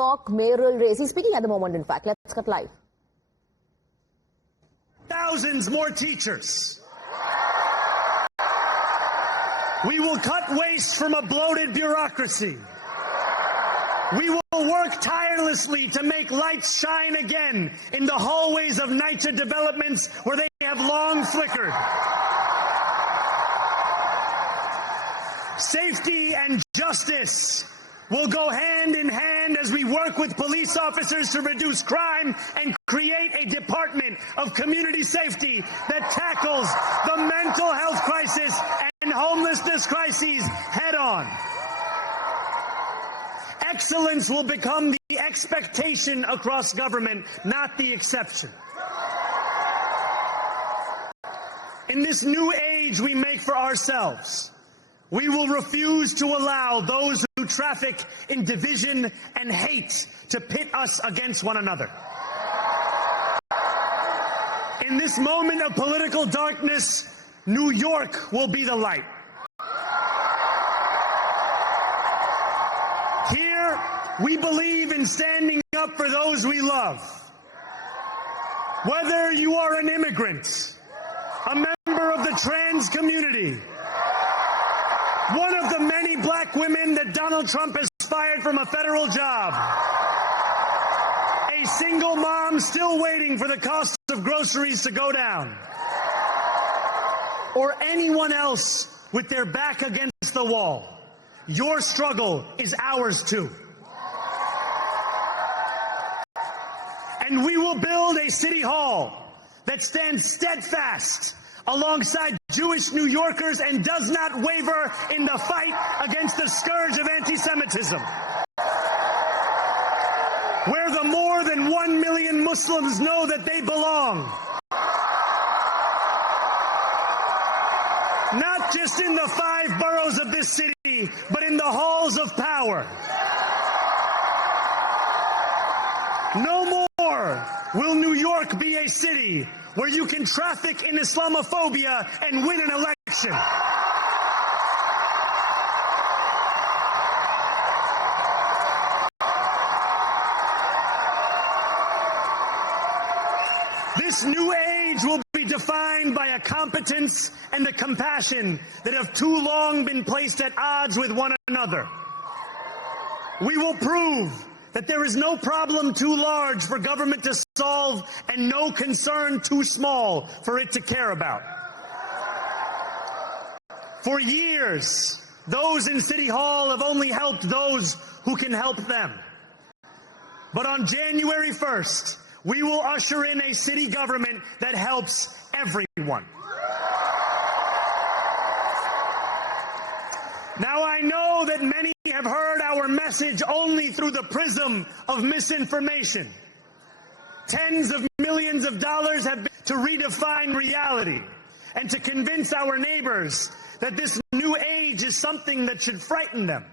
York mayoral race. He's speaking at the moment, in fact. Let's cut live. Thousands more teachers. We will cut waste from a bloated bureaucracy. We will work tirelessly to make lights shine again in the hallways of NYCHA developments where they have long flickered. Safety and justice will go hand in hand as we work with police officers to reduce crime and create a department of community safety that tackles the mental health crisis and homelessness crises head on. Excellence will become the expectation across government, not the exception. In this new age we make for ourselves, we will refuse to allow those who traffic in division and hate to pit us against one another. In this moment of political darkness, New York will be the light. Here, we believe in standing up for those we love. Whether you are an immigrant, a member of the trans community, one of the many black women that Donald Trump has fired from a federal job, a single mom still waiting for the cost of groceries to go down, or anyone else with their back against the wall, your struggle is ours too. And we will build a city hall that stands steadfast alongside Jewish New Yorkers and does not waver in the fight against the scourge of anti-Semitism. Where the more than 1 million Muslims know that they belong. Not just in the 5 boroughs of this city, but in the halls of power. No more will New York be a city where you can traffic in Islamophobia and win an election. This new age will be defined by a competence and a compassion that have too long been placed at odds with one another. We will prove that there is no problem too large for government to solve and no concern too small for it to care about. For years, those in City Hall have only helped those who can help them. But on January 1st, we will usher in a city government that helps everyone. Now, I know that many have heard our message only through the prism of misinformation. Tens of millions of dollars have been to redefine reality and to convince our neighbors that this new age is something that should frighten them.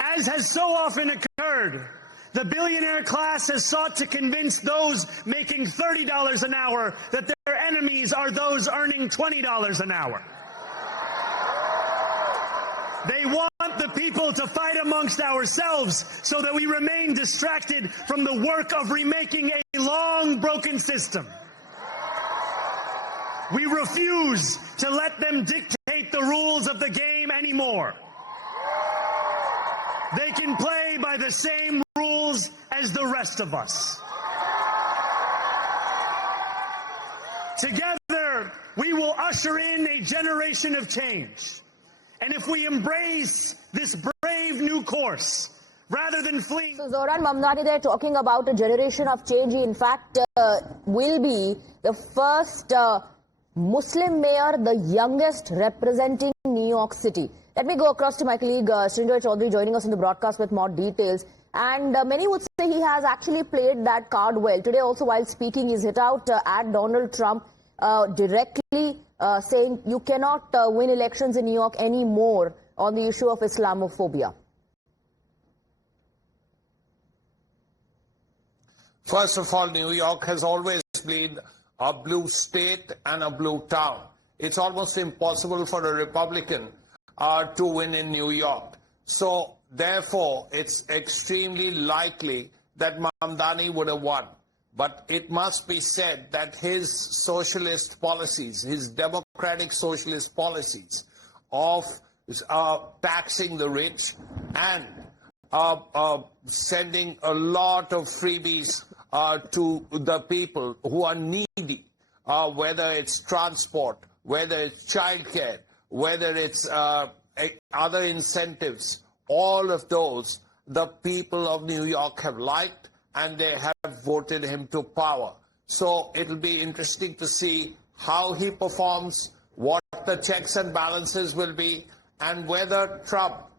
As has so often occurred, the billionaire class has sought to convince those making $30 an hour that their enemies are those earning $20 an hour. They want the people to fight amongst ourselves so that we remain distracted from the work of remaking a long broken system. We refuse to let them dictate the rules of the game anymore. They can play by the same rules as the rest of us. Together, we will usher in a generation of change. And if we embrace this brave new course, rather than fleeing... So Zohran Mamdani, they're talking about a generation of change. He, in fact, will be the first Muslim mayor, the youngest representing New York City. Let me go across to my colleague Srinjoy Chaudhary joining us in the broadcast with more details. And many would say he has actually played that card well. Today also, while speaking, he's hit out at Donald Trump directly saying you cannot win elections in New York anymore on the issue of Islamophobia. First of all, New York has always been a blue state and a blue town. It's almost impossible for a Republican to win in New York. So therefore, it's extremely likely that Mamdani would have won. But it must be said that his socialist policies, his democratic socialist policies of taxing the rich and sending a lot of freebies to the people who are needy, whether it's transport, whether it's childcare, whether it's other incentives, all of those the people of New York have liked, and they have voted him to power. So it'll be interesting to see how he performs, what the checks and balances will be, and whether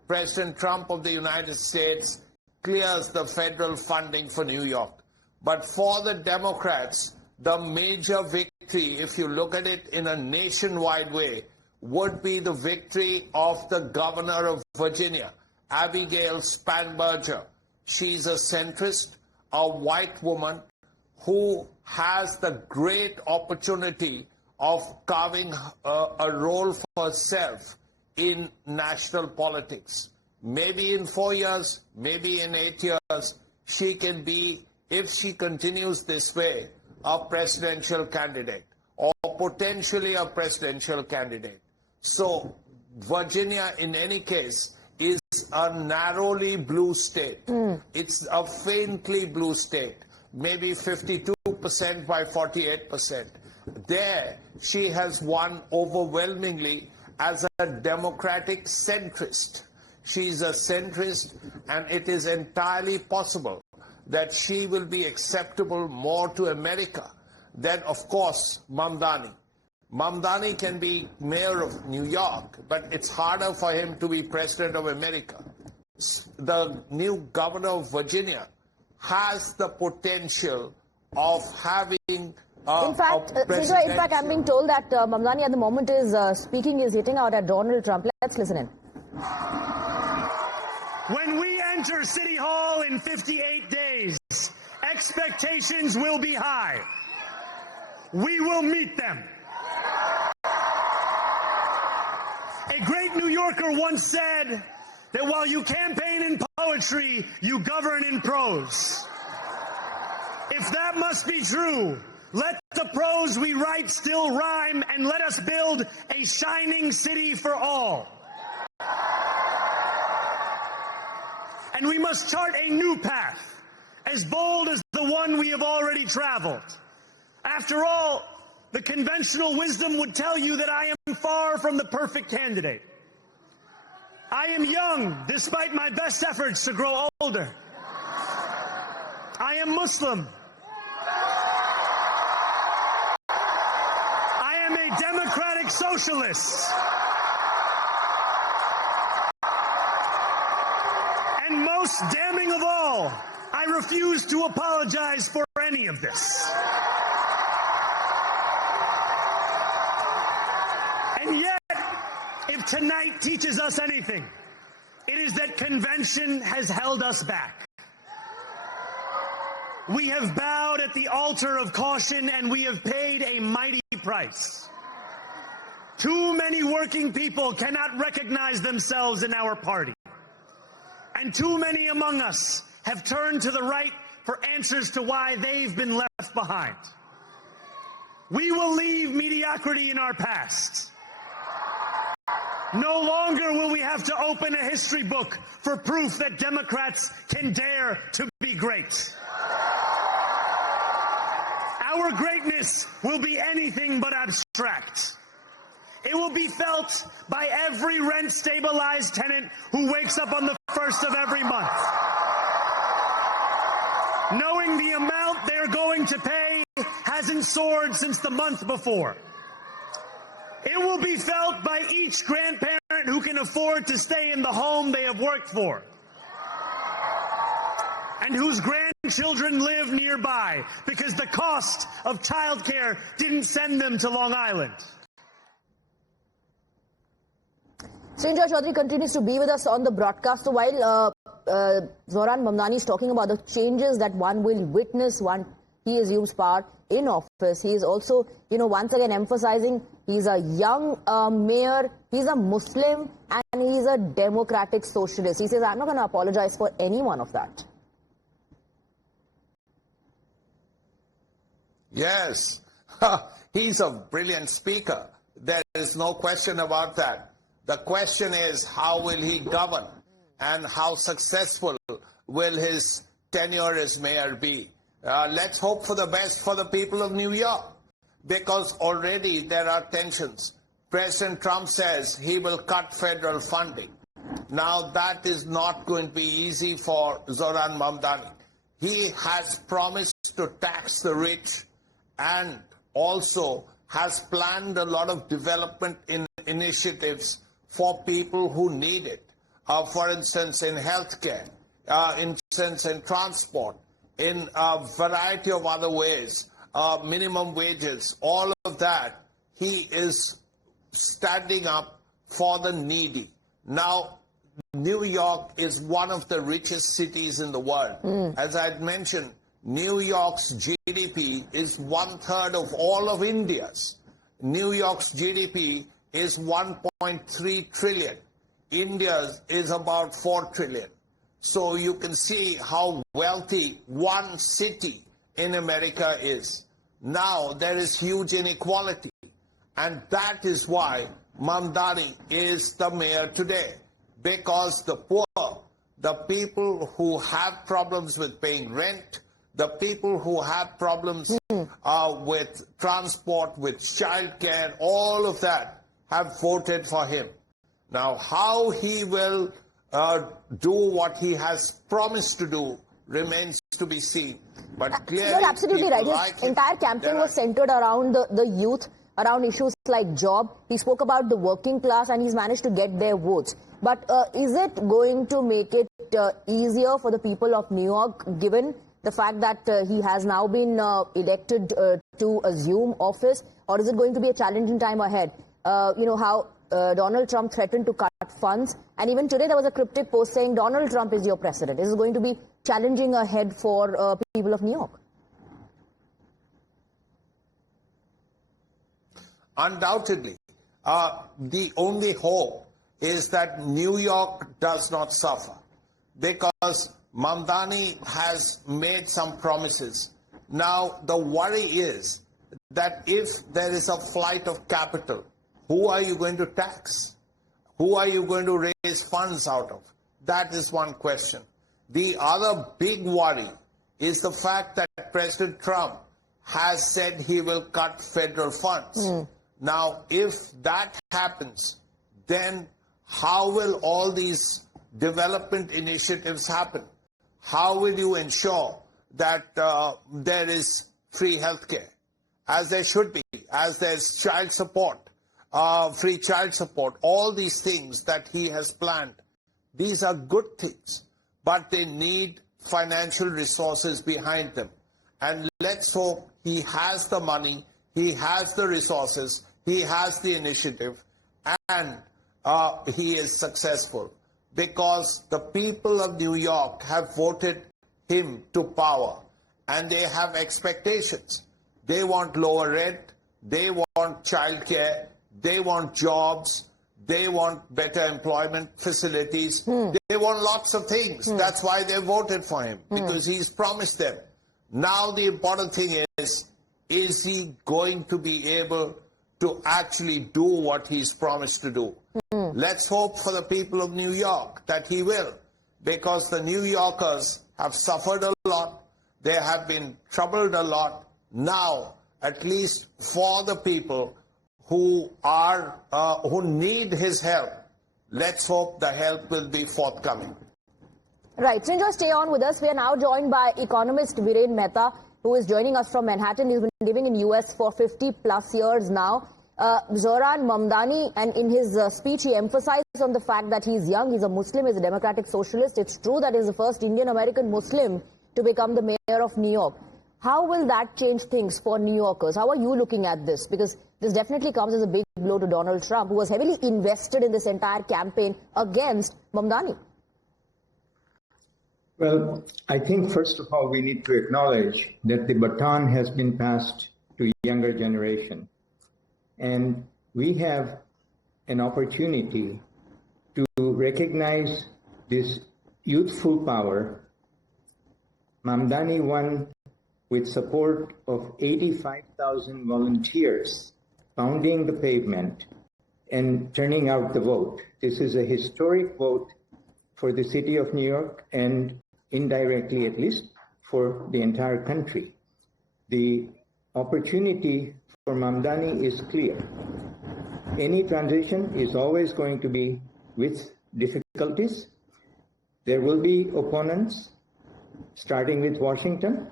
President Trump of the United States clears the federal funding for New York. But for the Democrats, the major victory, if you look at it in a nationwide way, would be the victory of the governor of Virginia, Abigail Spanberger. She's a centrist, a white woman who has the great opportunity of carving a role for herself in national politics. Maybe in 4 years, maybe in 8 years, she can be, if she continues this way, a presidential candidate or potentially a presidential candidate. So Virginia, in any case, is a narrowly blue state. It's a faintly blue state, maybe 52% by 48%. There, she has won overwhelmingly as a democratic centrist. She's a centrist, and it is entirely possible that she will be acceptable more to America than, of course, Mamdani. Mamdani can be mayor of New York, but it's harder for him to be president of America. The new governor of Virginia has the potential of having in fact, I'm being told that Mamdani at the moment is speaking, is hitting out at Donald Trump. Let's listen in. When we enter City Hall in 58 days, expectations will be high. We will meet them. A great New Yorker once said that while you campaign in poetry, you govern in prose. If that must be true, let the prose we write still rhyme, and let us build a shining city for all. And we must chart a new path, as bold as the one we have already traveled. After all, the conventional wisdom would tell you that I am far from the perfect candidate. I am young, despite my best efforts to grow older. I am Muslim. I am a democratic socialist. And most damning of all, I refuse to apologize for any of this. And yet, if tonight teaches us anything, it is that convention has held us back. We have bowed at the altar of caution, and we have paid a mighty price. Too many working people cannot recognize themselves in our party. And too many among us have turned to the right for answers to why they've been left behind. We will leave mediocrity in our past. No longer will we have to open a history book for proof that Democrats can dare to be great. Our greatness will be anything but abstract. It will be felt by every rent-stabilized tenant who wakes up on the first of every month, knowing the amount they're going to pay hasn't soared since the month before. It will be felt by each grandparent who can afford to stay in the home they have worked for, and whose grandchildren live nearby because the cost of childcare didn't send them to Long Island. Srinjoy Chaudhary continues to be with us on the broadcast. So while Zohran Mamdani is talking about the changes that one will witness he assumes power in office. He is also, once again emphasizing he's a young mayor, he's a Muslim, and he's a democratic socialist. He says, I'm not going to apologize for any one of that. Yes, he's a brilliant speaker. There is no question about that. The question is, how will he govern and how successful will his tenure as mayor be? Let's hope for the best for the people of New York, because already there are tensions. President Trump says he will cut federal funding. Now that is not going to be easy for Zohran Mamdani. He has promised to tax the rich and also has planned a lot of development initiatives for people who need it. For instance, in healthcare, in transport, in a variety of other ways, minimum wages, all of that. He is standing up for the needy. Now, New York is one of the richest cities in the world. As I had mentioned, New York's GDP is 1/3 of all of India's. New York's GDP is 1.3 trillion. India's is about 4 trillion. So you can see how wealthy one city in America is. Now there is huge inequality. And that is why Mamdani is the mayor today. Because the poor, the people who have problems with paying rent, the people who have problems with transport, with childcare, all of that have voted for him. Now, how he will do what he has promised to do remains to be seen. But clearly, you're absolutely right. His entire campaign was centered around the youth, around issues like job. He spoke about the working class and he's managed to get their votes. But is it going to make it easier for the people of New York, given the fact that he has now been elected to assume office, or is it going to be a challenging time ahead? How Donald Trump threatened to cut funds, and even today there was a cryptic post saying Donald Trump is your president. Is it going to be challenging ahead for people of New York? Undoubtedly. The only hope is that New York does not suffer, because Mamdani has made some promises. Now, the worry is that if there is a flight of capital, who are you going to tax? Who are you going to raise funds out of? That is one question. The other big worry is the fact that President Trump has said he will cut federal funds. Now, if that happens, then how will all these development initiatives happen? How will you ensure that there is free health care, as there should be, as there's child support, free child support, all these things that he has planned? These are good things, but they need financial resources behind them. And let's hope he has the money, he has the resources, he has the initiative, and he is successful. Because the people of New York have voted him to power, and they have expectations. They want lower rent, they want childcare, they want jobs, they want better employment facilities, they want lots of things. That's why they voted for him, because he's promised them. Now the important thing is he going to be able to actually do what he's promised to do? Let's hope for the people of New York that he will, because the New Yorkers have suffered a lot, they have been troubled a lot. Now, at least for the people who need his help, let's hope the help will be forthcoming. Right. So just stay on with us. We are now joined by economist Viren Mehta, who is joining us from Manhattan. He's been living in US for 50 plus years now. Zohran Mamdani, and in his speech he emphasized on the fact that he's young, he's a Muslim, he's a democratic socialist. It's true that he's the first Indian American Muslim to become the mayor of New York. How will that change things for New Yorkers? How are you looking at this? Because this definitely comes as a big blow to Donald Trump, who was heavily invested in this entire campaign against Mamdani. Well, I think first of all, we need to acknowledge that the baton has been passed to younger generation. And we have an opportunity to recognize this youthful power. Mamdani won with support of 85,000 volunteers pounding the pavement and turning out the vote. This is a historic vote for the city of New York and indirectly, at least, for the entire country. The opportunity for Mamdani is clear. Any transition is always going to be with difficulties. There will be opponents, starting with Washington,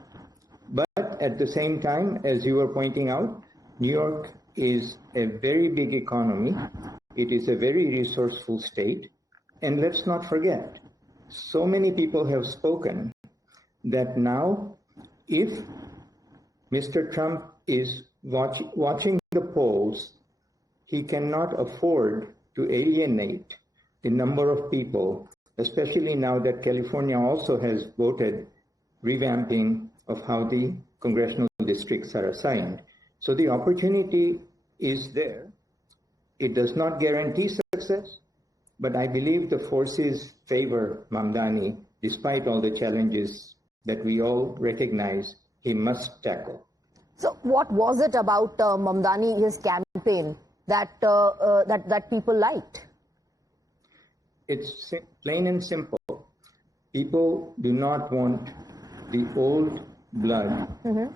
but at the same time, as you were pointing out, New York is a very big economy. It is a very resourceful state. And let's not forget, so many people have spoken that now, if Mr. Trump is watching the polls, he cannot afford to alienate the number of people, especially now that California also has voted revamping of how the congressional districts are assigned. So the opportunity is there. It does not guarantee success, but I believe the forces favor Mamdani, despite all the challenges that we all recognize he must tackle. So what was it about Mamdani, his campaign, that people liked? It's plain and simple. People do not want the old blood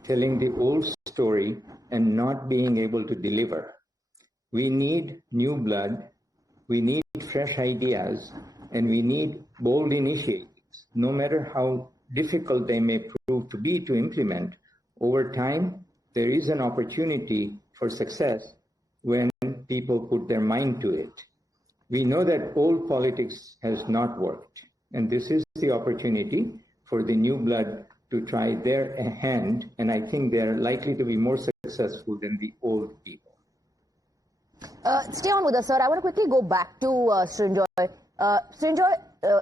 telling the old story and not being able to deliver. We need new blood, we need fresh ideas, and we need bold initiatives. No matter how difficult they may prove to be to implement, over time, there is an opportunity for success when people put their mind to it. We know that old politics has not worked, and this is the opportunity for the new blood to try their hand, and I think they're likely to be more successful than the old people. Stay on with us, sir. I want to quickly go back to Srinjoy. Srinjoy,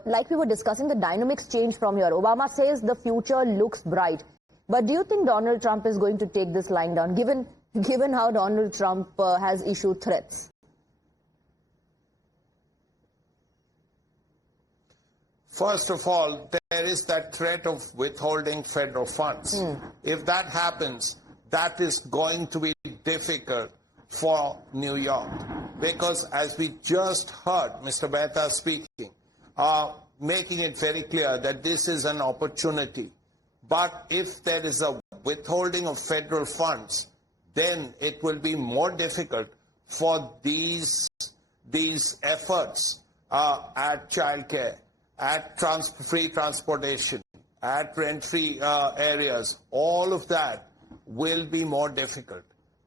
like we were discussing, the dynamics change from here. Obama says the future looks bright. But do you think Donald Trump is going to take this line down, given how Donald Trump has issued threats? First of all, there is that threat of withholding federal funds. If that happens, that is going to be difficult for New York. Because as we just heard Mr. Mehta speaking, making it very clear that this is an opportunity. But if there is a withholding of federal funds, then it will be more difficult for these efforts at childcare, at free transportation, at rent-free areas. All of that will be more difficult.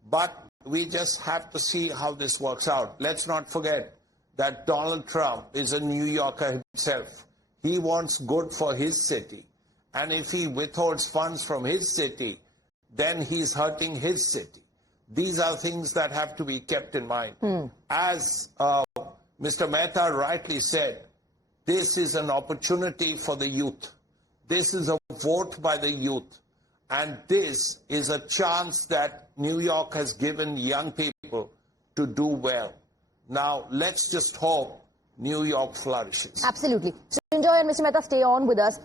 But we just have to see how this works out. Let's not forget that Donald Trump is a New Yorker himself. He wants good for his city. And if he withholds funds from his city, then he's hurting his city. These are things that have to be kept in mind. As Mr. Mehta rightly said, this is an opportunity for the youth. This is a vote by the youth. And this is a chance that New York has given young people to do well. Now, let's just hope New York flourishes. Absolutely. Srinjoy and Mr. Mehta, stay on with us.